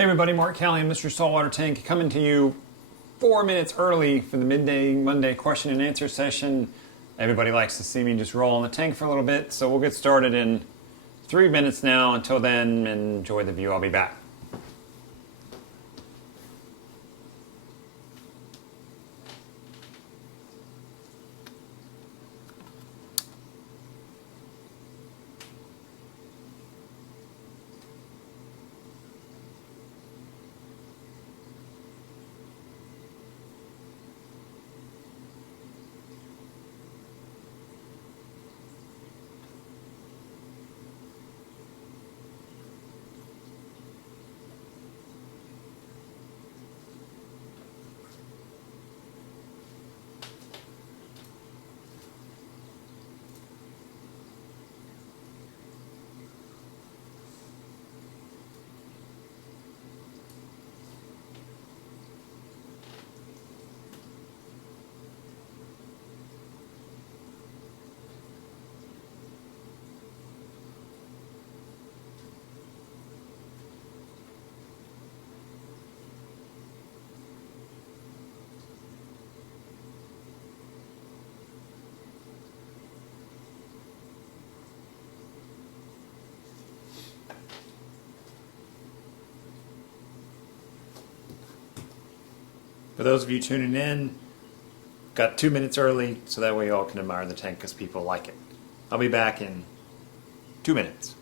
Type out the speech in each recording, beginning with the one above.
Hey everybody, Mark Callie and Mr. Saltwater Tank coming to you 4 minutes early for the Midday Monday question and answer session. Everybody likes to see me just roll on the tank for a little bit, so we'll get started in 3 minutes now. Until then, enjoy the view. I'll be back. For those of you tuning in, got 2 minutes early so that way you all can admire the tank because people like it. I'll be back in 2 minutes.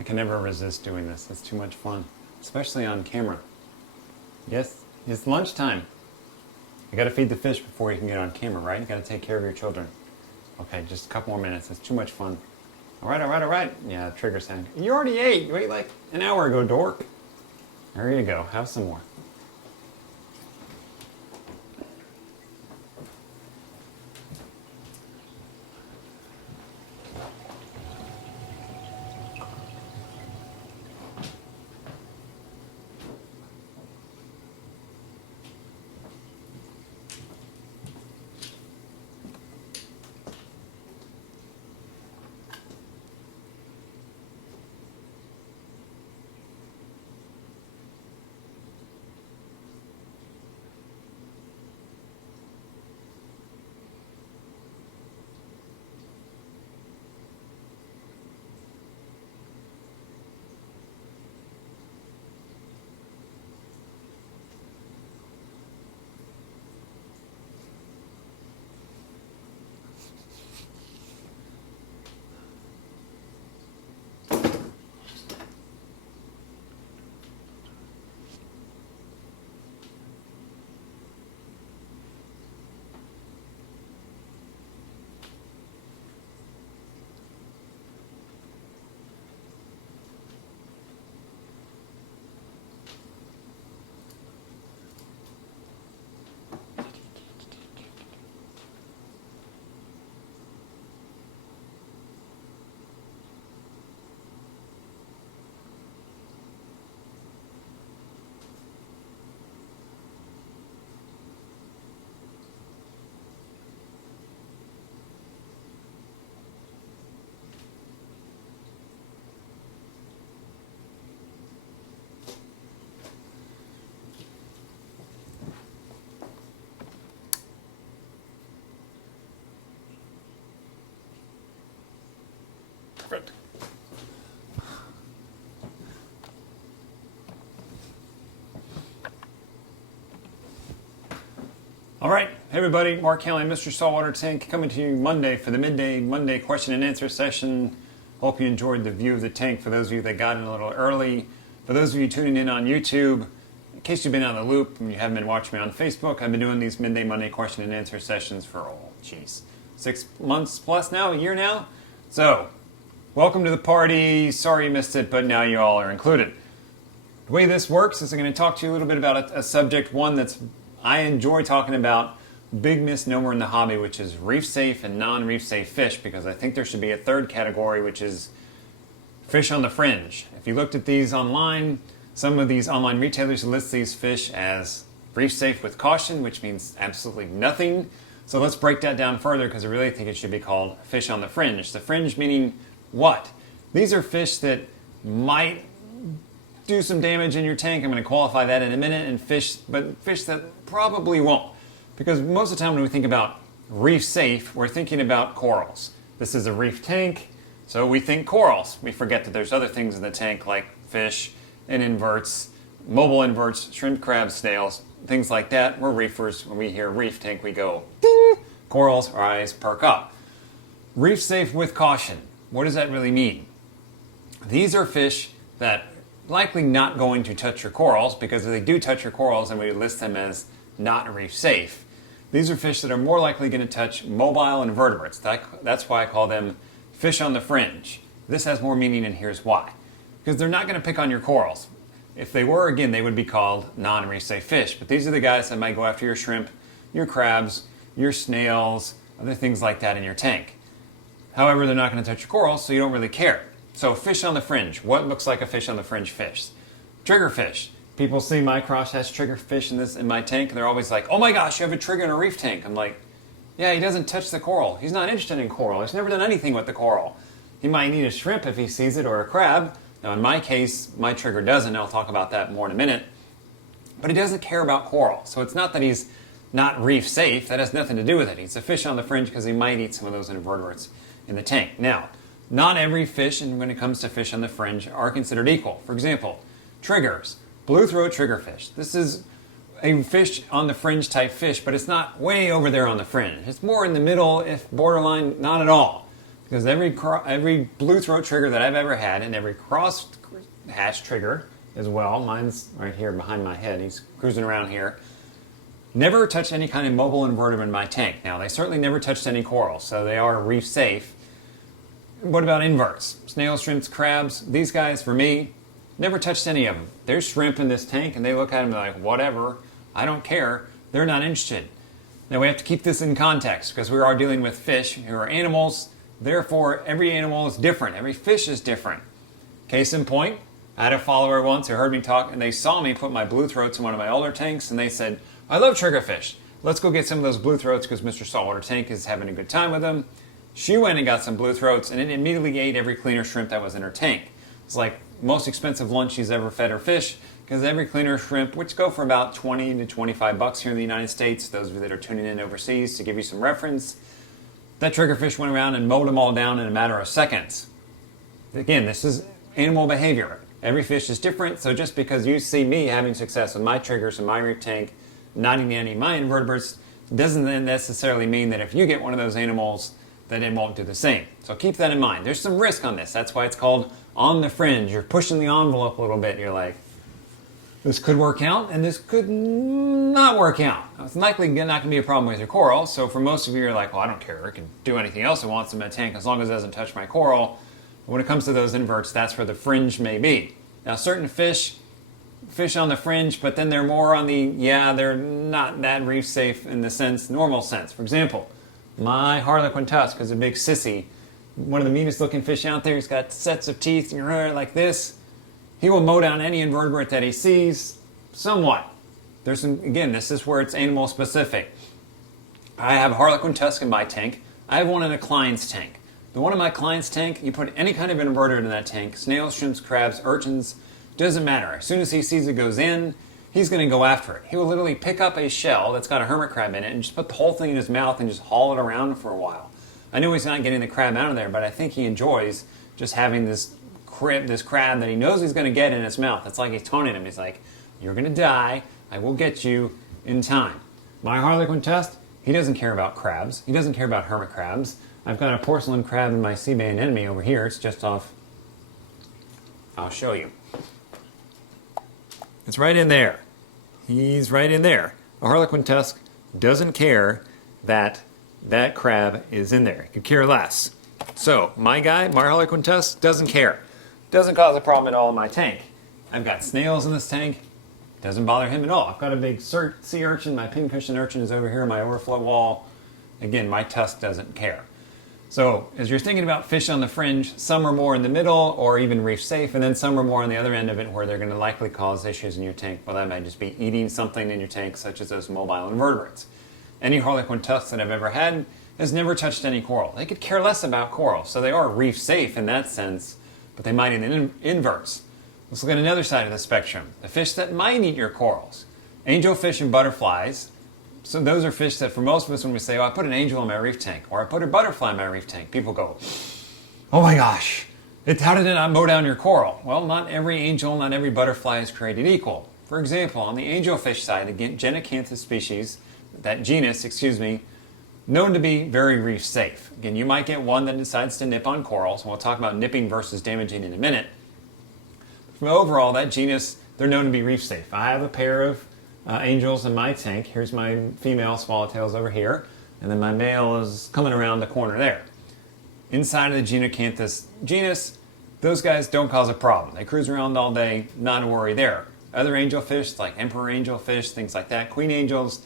I can never resist doing this. It's too much fun, especially on camera. Yes, it's lunchtime. You gotta feed the fish before you can get on camera, right? You gotta take care of your children. Okay, just a couple more minutes. It's too much fun. All right, all right, all right. Yeah, trigger sound. You already ate. You ate like an hour ago, dork. There you go. Have some more. All right, hey everybody, Mark Haley, Mr. Saltwater Tank, coming to you Monday for the Midday Monday question and answer session. Hope you enjoyed the view of the tank for those of you that got in a little early. For those of you tuning in on YouTube, in case you've been out of the loop and you haven't been watching me on Facebook, I've been doing these Midday Monday question and answer sessions for, 6 months plus now, a year now. So, welcome to the party. Sorry you missed it, but now you all are included. The way this works is I'm going to talk to you a little bit about a subject, one that's I enjoy talking about, big misnomer in the hobby, which is reef safe and non-reef safe fish, because I think there should be a third category, which is fish on the fringe. If you looked at these online, some of these online retailers list these fish as reef safe with caution, which means absolutely nothing. So let's break that down further, because I really think it should be called fish on the fringe. The fringe meaning what? These are fish that might do some damage in your tank. I'm going to qualify that in a minute. And fish that probably won't. Because most of the time when we think about reef safe, we're thinking about corals. This is a reef tank, so we think corals. We forget that there's other things in the tank like fish and inverts, mobile inverts, shrimp, crabs, snails, things like that. We're reefers. When we hear reef tank, we go, ding! Corals, our eyes perk up. Reef safe with caution. What does that really mean? These are fish that likely not going to touch your corals, because if they do touch your corals, then we list them as not reef safe. These are fish that are more likely going to touch mobile invertebrates. That's why I call them fish on the fringe. This has more meaning, and here's why. Because they're not going to pick on your corals. If they were, again, they would be called non-reef safe fish. But these are the guys that might go after your shrimp, your crabs, your snails, other things like that in your tank. However, they're not going to touch your corals, so you don't really care. So fish on the fringe. What looks like a fish on the fringe fish? Triggerfish. People see my crosshatch triggerfish in my tank, and they're always like, "Oh my gosh, you have a trigger in a reef tank." I'm like, yeah, he doesn't touch the coral. He's not interested in coral. He's never done anything with the coral. He might need a shrimp if he sees it, or a crab. Now in my case, my trigger doesn't. I'll talk about that more in a minute. But he doesn't care about coral. So it's not that he's not reef safe. That has nothing to do with it. He's a fish on the fringe because he might eat some of those invertebrates in the tank. Now, not every fish, and when it comes to fish on the fringe, are considered equal. For example, triggers, blue throat triggerfish. This is a fish on the fringe type fish, but it's not way over there on the fringe. It's more in the middle, if borderline, not at all. Because every blue throat trigger that I've ever had, and every cross hatch trigger as well, mine's right here behind my head, he's cruising around here, never touched any kind of mobile invertebrate in my tank. Now, they certainly never touched any coral, so they are reef safe. What about inverts? Snails, shrimps, crabs, these guys, for me, never touched any of them. There's shrimp in this tank, and they look at them like, whatever, I don't care. They're not interested. Now, we have to keep this in context, because we are dealing with fish who are animals. Therefore, every animal is different. Every fish is different. Case in point, I had a follower once who heard me talk, and they saw me put my blue throats in one of my older tanks, and they said, "I love triggerfish. Let's go get some of those blue throats because Mr. Saltwater Tank is having a good time with them." She went and got some blue throats, and it immediately ate every cleaner shrimp that was in her tank. It's like most expensive lunch she's ever fed her fish, because every cleaner shrimp, which go for about 20 to 25 bucks here in the United States, those of you that are tuning in overseas, to give you some reference, that triggerfish went around and mowed them all down in a matter of seconds. Again, this is animal behavior. Every fish is different, so just because you see me having success with my triggers in my reef tank, not eating any of my invertebrates, doesn't then necessarily mean that if you get one of those animals, that it won't do the same. So keep that in mind. There's some risk on this. That's why it's called on the fringe. You're pushing the envelope a little bit. You're like, this could work out, and this could not work out. Now, it's likely not going to be a problem with your coral. So for most of you, you're like, well, I don't care. I can do anything else it wants in my tank as long as it doesn't touch my coral. But when it comes to those inverts, that's where the fringe may be. Now, certain fish on the fringe, but then they're more on the, they're not that reef safe in the normal sense. For example, my harlequin tusk is a big sissy. One of the meanest looking fish out there. He's got sets of teeth like this. He will mow down any invertebrate that he sees, somewhat. Again, this is where it's animal specific. I have a harlequin tusk in my tank. I have one in a client's tank. The one in my client's tank, you put any kind of invertebrate in that tank, snails, shrimps, crabs, urchins, doesn't matter. As soon as he sees it goes in, he's going to go after it. He will literally pick up a shell that's got a hermit crab in it and just put the whole thing in his mouth and just haul it around for a while. I know he's not getting the crab out of there, but I think he enjoys just having this crab that he knows he's going to get in his mouth. It's like he's taunting him. He's like, "You're going to die. I will get you in time." My Harlequin test, he doesn't care about crabs. He doesn't care about hermit crabs. I've got a porcelain crab in my sea bay anemone over here. It's just off. I'll show you. It's right in there. He's right in there. A Harlequin tusk doesn't care that that crab is in there. He could care less. So, my guy, my Harlequin tusk, doesn't care. Doesn't cause a problem at all in my tank. I've got snails in this tank. Doesn't bother him at all. I've got a big sea urchin. My pincushion urchin is over here on my overflow wall. Again, my tusk doesn't care. So, as you're thinking about fish on the fringe, some are more in the middle or even reef safe, and then some are more on the other end of it where they're going to likely cause issues in your tank. Well, that might just be eating something in your tank, such as those mobile invertebrates. Any Harlequin tusks that I've ever had has never touched any coral. They could care less about coral, so they are reef safe in that sense, but they might eat inverts. Let's look at another side of the spectrum. The fish that might eat your corals. Angelfish and butterflies. So those are fish that for most of us when we say, oh, I put an angel in my reef tank, or I put a butterfly in my reef tank, people go, oh my gosh, how did it not mow down your coral? Well, not every angel, not every butterfly is created equal. For example, on the angelfish side, again, Genacanthus species, that genus, known to be very reef safe. Again, you might get one that decides to nip on corals, and we'll talk about nipping versus damaging in a minute. But overall, that genus, they're known to be reef safe. I have a pair of angels in my tank. Here's my female swallowtails over here, and then my male is coming around the corner there. Inside of the Genacanthus genus, those guys don't cause a problem. They cruise around all day, not a worry there. Other angelfish, like emperor angelfish, things like that, queen angels,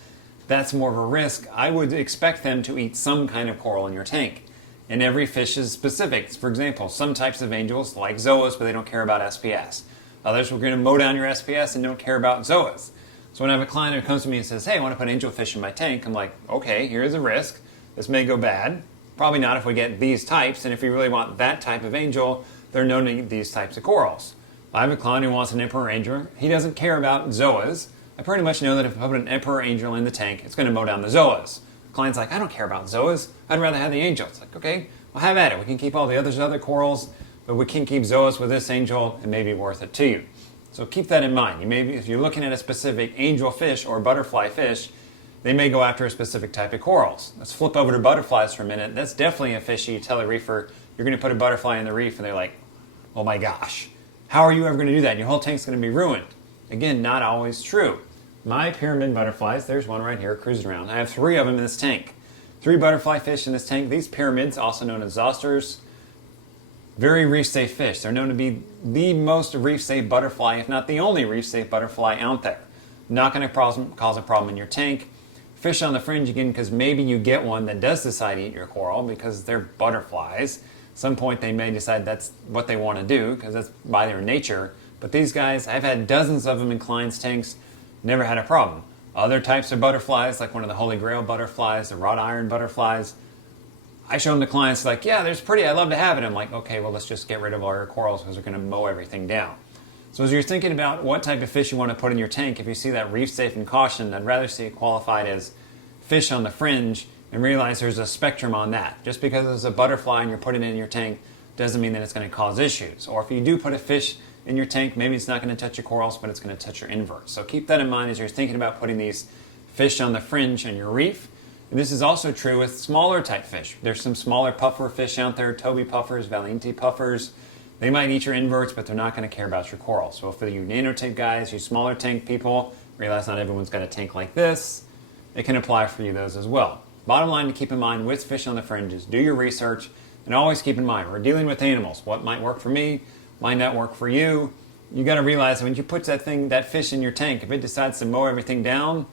that's more of a risk. I would expect them to eat some kind of coral in your tank. And every fish is specific. For example, some types of angels like zoas, but they don't care about SPS. Others are going to mow down your SPS and don't care about zoas. So when I have a client who comes to me and says, hey, I want to put angelfish in my tank, I'm like, okay, here's a risk. This may go bad. Probably not if we get these types, and if you really want that type of angel, they're known to eat these types of corals. I have a client who wants an emperor angel. He doesn't care about zoas. I pretty much know that if I put an emperor angel in the tank, it's going to mow down the zoas. The client's like, I don't care about zoas. I'd rather have the angel. It's like, okay, well, have at it. We can keep all the other corals, but we can keep zoas with this angel. It may be worth it to you. So keep that in mind. You may be, if you're looking at a specific angel fish or butterfly fish, they may go after a specific type of corals. Let's flip over to butterflies for a minute. That's definitely a fish you tell a reefer, you're going to put a butterfly in the reef, and they're like, oh my gosh, how are you ever going to do that? Your whole tank's going to be ruined. Again, not always true. My pyramid butterflies, there's one right here cruising around. I have 3 of them in this tank. 3 butterfly fish in this tank. These pyramids, also known as zosters, very reef-safe fish. They're known to be the most reef-safe butterfly, if not the only reef-safe butterfly out there. Not going to cause a problem in your tank. Fish on the fringe, again, because maybe you get one that does decide to eat your coral because they're butterflies. At some point they may decide that's what they want to do because that's by their nature. But these guys, I've had dozens of them in clients' tanks, never had a problem. Other types of butterflies, like one of the Holy Grail butterflies, the wrought iron butterflies, I show them to clients like, yeah, there's pretty, I love to have it. I'm like, okay, well, let's just get rid of all your corals because they're going to mow everything down. So as you're thinking about what type of fish you want to put in your tank, if you see that reef safe and caution, I'd rather see it qualified as fish on the fringe and realize there's a spectrum on that. Just because it's a butterfly and you're putting it in your tank doesn't mean that it's going to cause issues. Or if you do put a fish in your tank, maybe it's not going to touch your corals, but it's going to touch your inverts. So keep that in mind as you're thinking about putting these fish on the fringe in your reef. And this is also true with smaller type fish. There's some smaller puffer fish out there, Toby puffers, Valenti puffers. They might eat your inverts, but they're not going to care about your coral. So for you nanotank guys, you smaller tank people, realize not everyone's got a tank like this. It can apply for you those as well. Bottom line to keep in mind with fish on the fringes, do your research, and always keep in mind, we're dealing with animals. What might work for me might not work for you. You got to realize that when you put that fish in your tank, if it decides to mow everything down,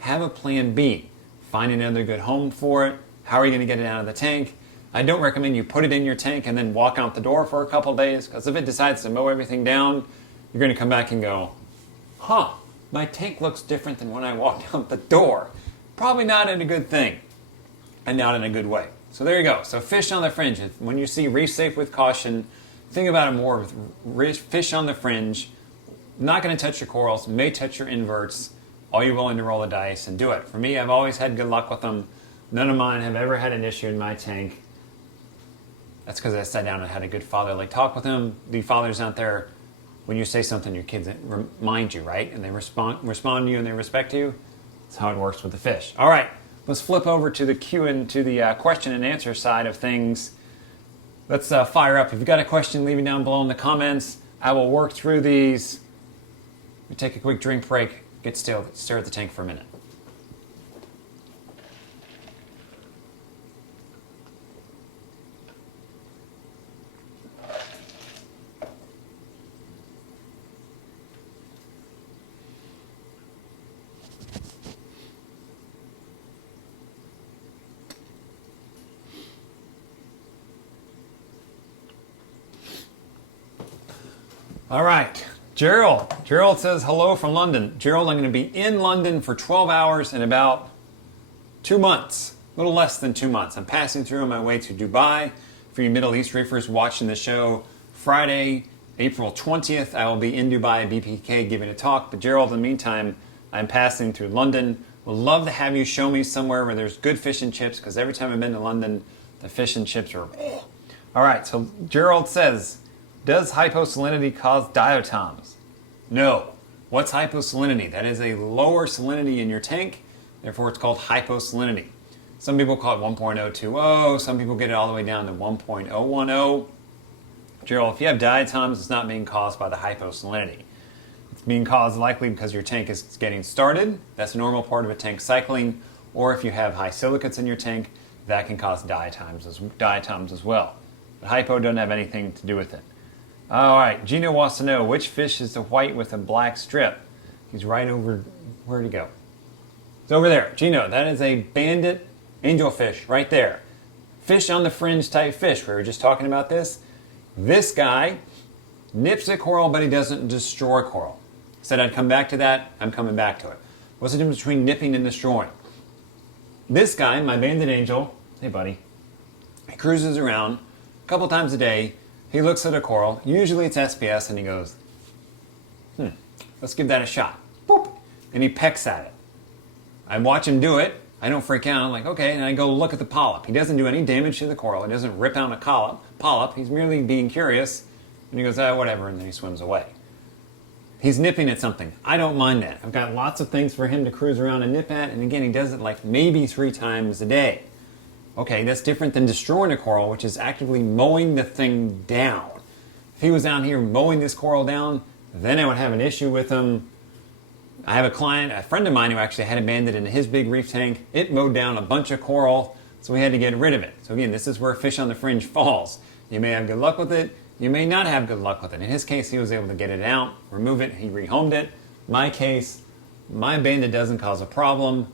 have a plan B. Find another good home for it. How are you going to get it out of the tank? I don't recommend you put it in your tank and then walk out the door for a couple days, because if it decides to mow everything down, you're going to come back and go, huh, my tank looks different than when I walked out the door. Probably not in a good thing, and not in a good way. So there you go. So fish on the fringe. When you see reef safe with caution, think about it more with fish on the fringe. Not going to touch your corals, may touch your inverts. Are you willing to roll the dice and do it? For me, I've always had good luck with them. None of mine have ever had an issue in my tank. That's because I sat down and had a good fatherly talk with them. The fathers out there, when you say something, your kids remind you, right? And they respond to you and they respect you. That's how it works with the fish. All right, let's flip over to the question and answer side of things. Let's fire up. If you've got a question, leave it down below in the comments. I will work through these. We take a quick drink break. Get still. Stare at the tank for a minute. All right, Gerald. Gerald says hello from London. Gerald, I'm going to be in London for 12 hours in about 2 months, a little less than 2 months. I'm passing through on my way to Dubai. For you Middle East reefers watching the show, Friday, April 20th, I will be in Dubai at BPK giving a talk. But Gerald, in the meantime, I'm passing through London. Would love to have you show me somewhere where there's good fish and chips, because every time I've been to London, the fish and chips are... All right, so Gerald says, does hyposalinity cause diatoms? No. What's hyposalinity? That is a lower salinity in your tank, therefore it's called hyposalinity. Some people call it 1.020, some people get it all the way down to 1.010. Gerald, if you have diatoms, it's not being caused by the hyposalinity. It's being caused likely because your tank is getting started. That's a normal part of a tank cycling. Or if you have high silicates in your tank, that can cause diatoms as well. But hypo doesn't have anything to do with it. All right, Gino wants to know, which fish is the white with a black strip? He's right over, where'd he go? It's over there. Gino, that is a bandit angelfish right there. Fish on the fringe type fish. We were just talking about this. This guy nips at coral, but he doesn't destroy coral. Said I'd come back to that. I'm coming back to it. What's the difference between nipping and destroying? This guy, my bandit angel, hey buddy, he cruises around a couple times a day. He looks at a coral, usually it's SPS, and he goes, let's give that a shot. Boop. And he pecks at it. I watch him do it. I don't freak out. I'm like, okay, and I go look at the polyp. He doesn't do any damage to the coral. He doesn't rip out a polyp. He's merely being curious. And he goes, whatever, and then he swims away. He's nipping at something. I don't mind that. I've got lots of things for him to cruise around and nip at, and again, he does it like maybe 3 times a day. Okay, that's different than destroying a coral, which is actively mowing the thing down. If he was out here mowing this coral down, then I would have an issue with him. I have a friend of mine who actually had a bandit in his big reef tank. It mowed down a bunch of coral, so we had to get rid of it. So again, this is where fish on the fringe falls. You may have good luck with it, you may not have good luck with it. In his case, he was able to get it out, remove it, he rehomed it. My case, my bandit doesn't cause a problem.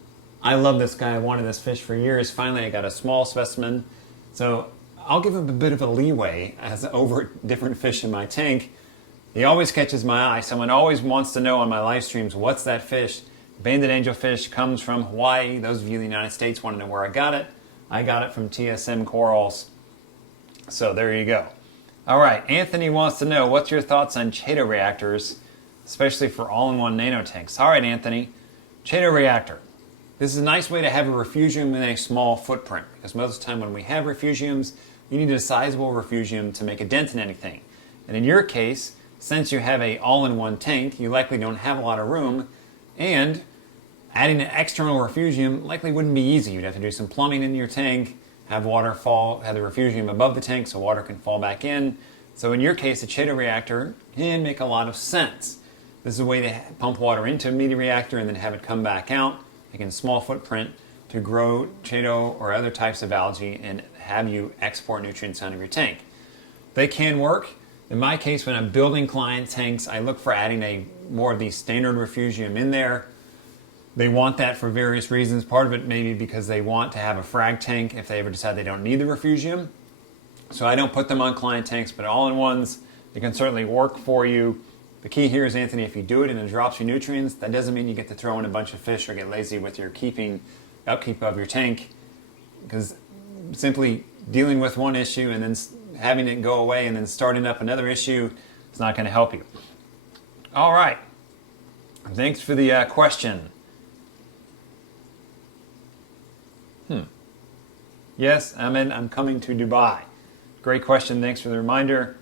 I love this guy. I wanted this fish for years. Finally, I got a small specimen. So I'll give him a bit of a leeway as over different fish in my tank. He always catches my eye. Someone always wants to know on my live streams, what's that fish? Banded angelfish comes from Hawaii. Those of you in the United States want to know where I got it. I got it from TSM Corals. So there you go. All right, Anthony wants to know, what's your thoughts on Chaeto reactors, especially for all-in-one nanotanks? All right, Anthony, Chaeto reactor. This is a nice way to have a refugium in a small footprint, because most of the time when we have refugiums, you need a sizable refugium to make a dent in anything. And in your case, since you have a all-in-one tank, you likely don't have a lot of room, and adding an external refugium likely wouldn't be easy. You'd have to do some plumbing in your tank, have water fall, have the refugium above the tank so water can fall back in. So in your case, a Chaeto reactor can make a lot of sense. This is a way to pump water into a media reactor and then have it come back out, again, small footprint, to grow Chaeto or other types of algae and have you export nutrients out of your tank. They can work. In my case, when I'm building client tanks, I look for adding more of the standard refugium in there. They want that for various reasons. Part of it maybe because they want to have a frag tank if they ever decide they don't need the refugium. So I don't put them on client tanks, but all-in-ones, they can certainly work for you. The key here is, Anthony, if you do it and it drops you nutrients, that doesn't mean you get to throw in a bunch of fish or get lazy with your upkeep of your tank, because simply dealing with one issue and then having it go away and then starting up another issue is not going to help you. All right. Thanks for the question. Yes, I'm coming to Dubai. Great question. Thanks for the reminder.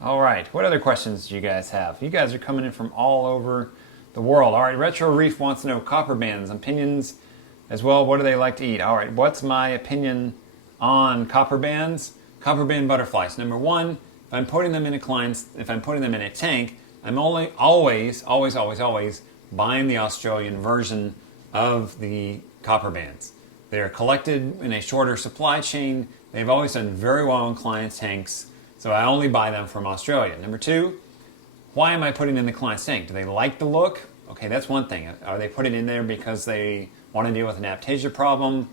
All right. What other questions do you guys have? You guys are coming in from all over the world. All right, Retro Reef wants to know copper bands, opinions as well. What do they like to eat? All right, what's my opinion on copper bands? Copper band butterflies. Number one, if I'm putting them in a tank, I'm always buying the Australian version of the copper bands. They're collected in a shorter supply chain. They've always done very well in client tanks, so I only buy them from Australia. Number two, why am I putting in the client's tank? Do they like the look? Okay, that's one thing. Are they putting it in there because they want to deal with an aptasia problem?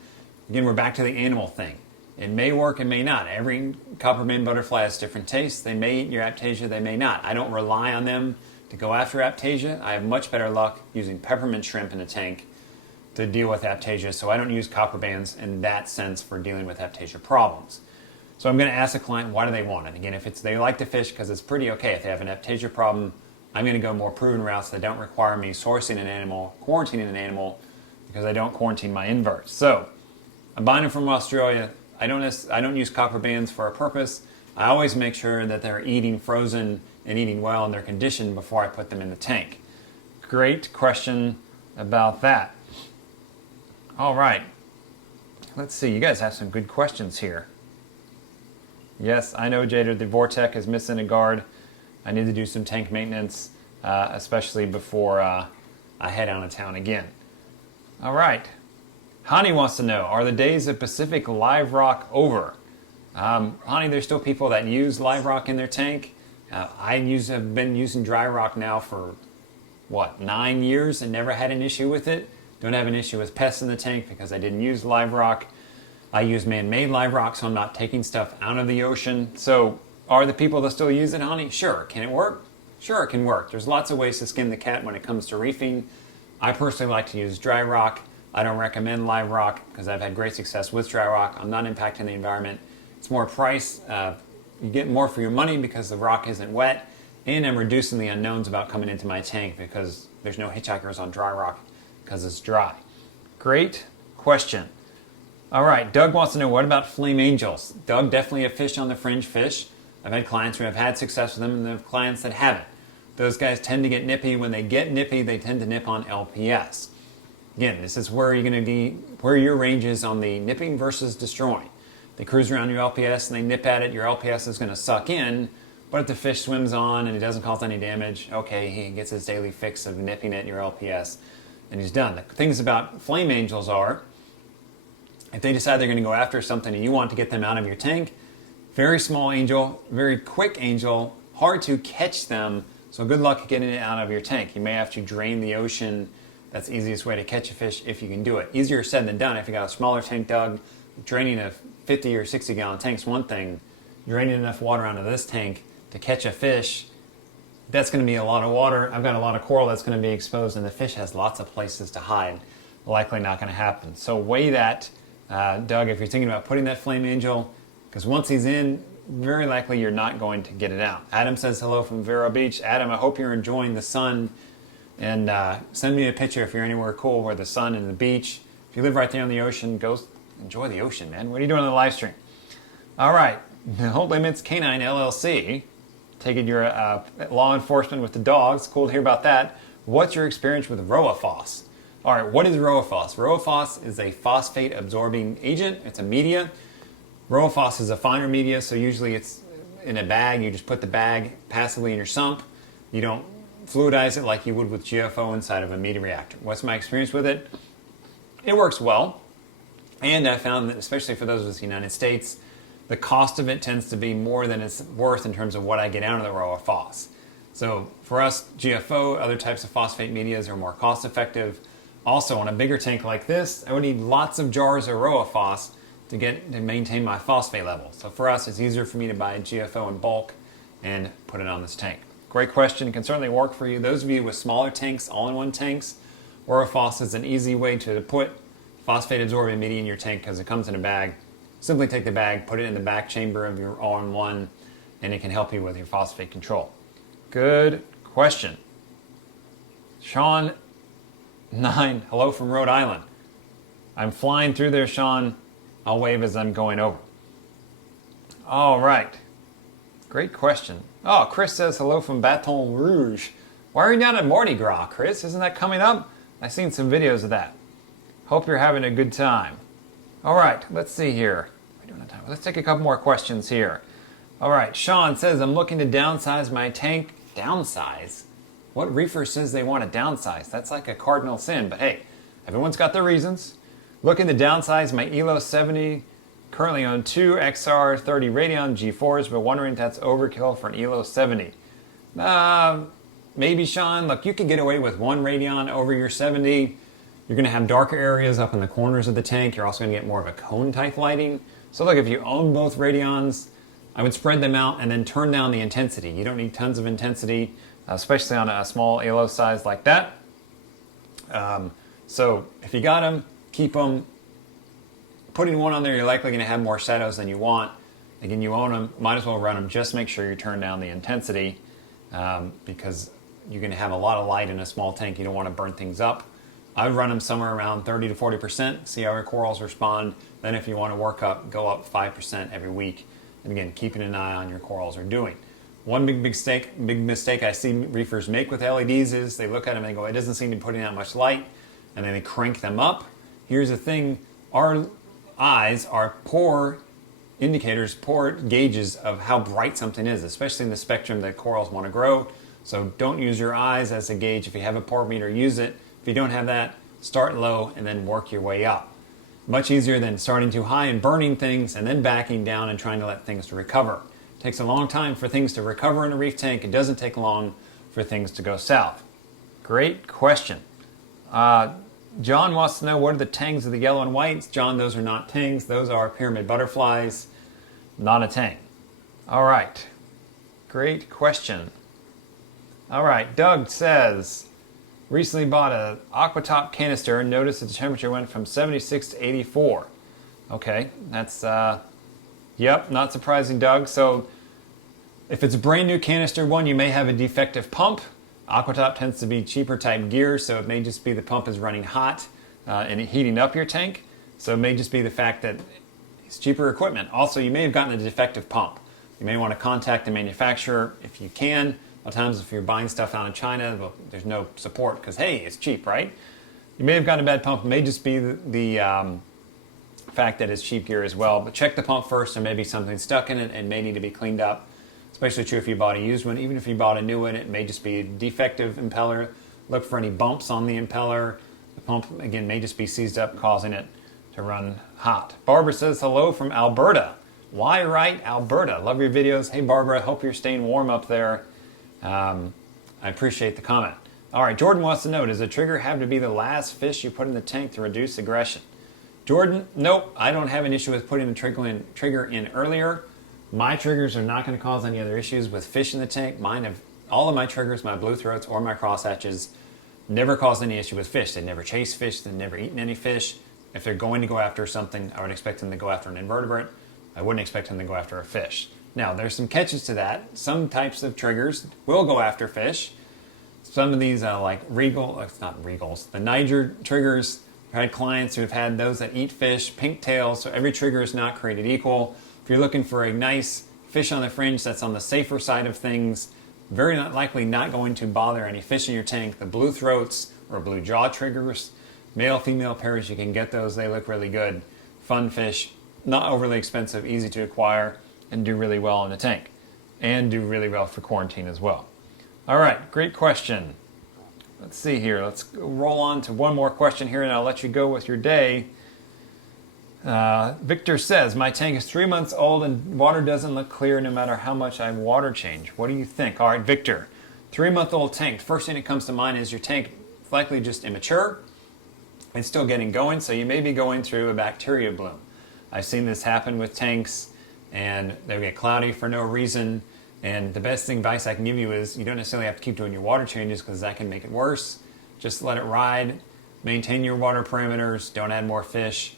Again, we're back to the animal thing. It may work, it may not. Every copper band butterfly has different tastes. They may eat your aptasia, they may not. I don't rely on them to go after aptasia. I have much better luck using peppermint shrimp in a tank to deal with aptasia, so I don't use copper bands in that sense for dealing with aptasia problems. So I'm going to ask the client, why do they want it? Again, if they like the fish because it's pretty okay. If they have an aptasia problem, I'm going to go more proven routes that don't require me sourcing an animal, quarantining an animal, because I don't quarantine my inverts. So I'm buying them from Australia. I don't use copper bands for a purpose. I always make sure that they're eating frozen and eating well and they're conditioned before I put them in the tank. Great question about that. All right. Let's see. You guys have some good questions here. Yes, I know, Jader, the Vortec is missing a guard. I need to do some tank maintenance, especially before I head out of town again. All right. Hani wants to know, are the days of Pacific live rock over? Hani, there's still people that use live rock in their tank. Have been using dry rock now for, 9 years and never had an issue with it. Don't have an issue with pests in the tank because I didn't use live rock. I use man-made live rock, so I'm not taking stuff out of the ocean. So are the people that still use it, Hani? Sure. Can it work? Sure, it can work. There's lots of ways to skin the cat when it comes to reefing. I personally like to use dry rock. I don't recommend live rock because I've had great success with dry rock. I'm not impacting the environment. It's more price. You get more for your money because the rock isn't wet, and I'm reducing the unknowns about coming into my tank because there's no hitchhikers on dry rock because it's dry. Great question. All right, Doug wants to know, what about flame angels? Doug, definitely a fish on the fringe fish. I've had clients who have had success with them and there clients that haven't. Those guys tend to get nippy. When they get nippy, they tend to nip on LPS. Again, this is where you're going to be, where your range is on the nipping versus destroying. They cruise around your LPS and they nip at it. Your LPS is going to suck in, but if the fish swims on and it doesn't cause any damage, okay, he gets his daily fix of nipping at your LPS and he's done. The things about flame angels are, if they decide they're going to go after something and you want to get them out of your tank, very small angel, very quick angel, hard to catch them, so good luck getting it out of your tank. You may have to drain the ocean. That's the easiest way to catch a fish if you can do it. Easier said than done. If you got a smaller tank, Doug, draining a 50 or 60 gallon tank's one thing. Draining enough water out of this tank to catch a fish, that's going to be a lot of water. I've got a lot of coral that's going to be exposed, and the fish has lots of places to hide. Likely not going to happen. So weigh that, Doug, if you're thinking about putting that flame angel, because once he's in, very likely you're not going to get it out. Adam says hello from Vero Beach. Adam, I hope you're enjoying the sun, and send me a picture if you're anywhere cool where the sun and the beach. If you live right there on the ocean, go enjoy the ocean, man. What are you doing on the live stream? All right, No Limits Canine LLC. Taking your law enforcement with the dogs. Cool to hear about that. What's your experience with Roaphos? All right, what is Roaphos? Roaphos is a phosphate absorbing agent. It's a media. Roaphos is a finer media, so usually it's in a bag. You just put the bag passively in your sump. You don't fluidize it like you would with GFO inside of a media reactor. What's my experience with it? It works well. And I found that, especially for those of us in the United States, the cost of it tends to be more than it's worth in terms of what I get out of the Roaphos. So for us, GFO, other types of phosphate medias are more cost effective. Also, on a bigger tank like this, I would need lots of jars of Roaphos to maintain my phosphate level. So for us, it's easier for me to buy GFO in bulk and put it on this tank. Great question. It can certainly work for you. Those of you with smaller tanks, all-in-one tanks, Roaphos is an easy way to put phosphate absorbing media in your tank because it comes in a bag. Simply take the bag, put it in the back chamber of your all-in-one, and it can help you with your phosphate control. Good question. Sean 9, hello from Rhode Island. I'm flying through there, Sean. I'll wave as I'm going over. All right. Great question. Oh, Chris says hello from Baton Rouge. Why are you not at Mardi Gras, Chris? Isn't that coming up? I've seen some videos of that. Hope you're having a good time. All right, let's see here. We don't have time. Let's take a couple more questions here. All right, Sean says, I'm looking to downsize my tank. Downsize? What reefer says they want to downsize? That's like a cardinal sin, but hey, everyone's got their reasons. Looking to downsize my ELO 70, currently on 2 XR30 Radeon G4s, but wondering if that's overkill for an ELO 70. Maybe, Sean. Look, you can get away with 1 Radeon over your 70. You're going to have darker areas up in the corners of the tank. You're also going to get more of a cone type lighting. So look, if you own both Radeons, I would spread them out and then turn down the intensity. You don't need tons of intensity, especially on a small ELO size like that. So if you got them, keep them. Putting one on there, you're likely going to have more shadows than you want. Again, you own them, might as well run them. Just make sure you turn down the intensity because you're going to have a lot of light in a small tank. You don't want to burn things up. I would run them somewhere around 30 to 40%, see how your corals respond. Then if you want to work up, go up 5% every week. And again, keeping an eye on your corals are doing. One big mistake I see reefers make with LEDs is they look at them and they go, it doesn't seem to be putting out much light, and then they crank them up. Here's the thing, our eyes are poor indicators, poor gauges of how bright something is, especially in the spectrum that corals want to grow. So don't use your eyes as a gauge. If you have a pore meter, use it. If you don't have that, start low and then work your way up. Much easier than starting too high and burning things and then backing down and trying to let things to recover. It takes a long time for things to recover in a reef tank. It doesn't take long for things to go south. Great question. John wants to know, what are the tangs of the yellow and whites? John, those are not tangs. Those are pyramid butterflies, not a tang. All right. Great question. All right. Doug says, recently bought an Aquatop canister and noticed that the temperature went from 76 to 84. Okay, that's, yep, not surprising, Doug. So if it's a brand new canister one, you may have a defective pump. Aquatop tends to be cheaper type gear, so it may just be the pump is running hot and heating up your tank. So it may just be the fact that it's cheaper equipment. Also, you may have gotten a defective pump. You may want to contact the manufacturer if you can. A lot of times if you're buying stuff out of China, well, there's no support because, hey, it's cheap, right? You may have gotten a bad pump. It may just be the fact that it's cheap gear as well. But check the pump first. There may be something stuck in it and may need to be cleaned up. Especially true if you bought a used one. Even if you bought a new one, it may just be a defective impeller. Look for any bumps on the impeller. The pump, again, may just be seized up, causing it to run hot. Barbara says hello from Alberta. Why right Alberta? Love your videos. Hey, Barbara, hope you're staying warm up there. I appreciate the comment. All right, Jordan wants to know, does the trigger have to be the last fish you put in the tank to reduce aggression? Jordan, nope, I don't have an issue with putting the trigger in earlier. My triggers are not going to cause any other issues with fish in the tank. All of my triggers, my blue throats or my crosshatches, never caused any issue with fish. They never chase fish. They've never eaten any fish. If they're going to go after something, I would expect them to go after an invertebrate. I wouldn't expect them to go after a fish. Now, there's some catches to that. Some types of triggers will go after fish. Some of these, like not Regals, the Niger triggers, I've had clients who have had those that eat fish, pink tails, so every trigger is not created equal. If you're looking for a nice fish on the fringe that's on the safer side of things, very not likely not going to bother any fish in your tank. The blue throats or blue jaw triggers, male, female pairs, you can get those. They look really good. Fun fish, not overly expensive, easy to acquire, and do really well in the tank. And do really well for quarantine as well. All right, great question. Let's see here. Let's roll on to one more question here, and I'll let you go with your day. Victor says, my tank is 3 months old and water doesn't look clear no matter how much I water change. What do you think? All right, Victor, 3-month-old tank. First thing that comes to mind is your tank is likely just immature. It's still getting going, so you may be going through a bacteria bloom. I've seen this happen with tanks, and they'll get cloudy for no reason. And the best advice I can give you is you don't necessarily have to keep doing your water changes because that can make it worse. Just let it ride. Maintain your water parameters. Don't add more fish.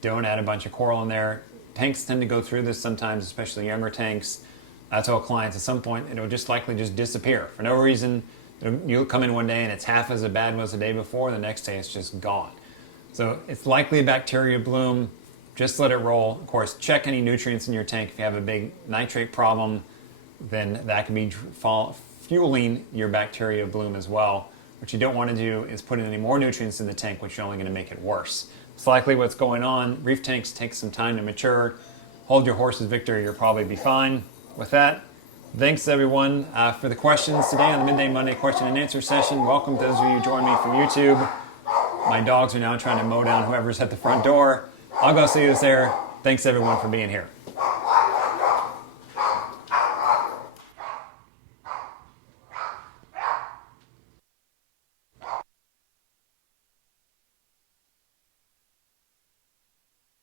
Don't add a bunch of coral in there. Tanks tend to go through this sometimes, especially younger tanks. I tell clients at some point it'll just likely just disappear for no reason. You'll come in one day and it's half as bad as the day before. The next day it's just gone. So it's likely a bacteria bloom. Just let it roll. Of course, check any nutrients in your tank. If you have a big nitrate problem, then that can be fueling your bacteria bloom as well. What you don't want to do is put in any more nutrients in the tank, which is only going to make it worse. It's likely what's going on. Reef tanks take some time to mature. Hold your horse's victory, you'll probably be fine. With that, thanks everyone for the questions today on the Midday Monday question and answer session. Welcome to those of you who joined me from YouTube. My dogs are now trying to mow down whoever's at the front door. I'll go see who's there. Thanks everyone for being here.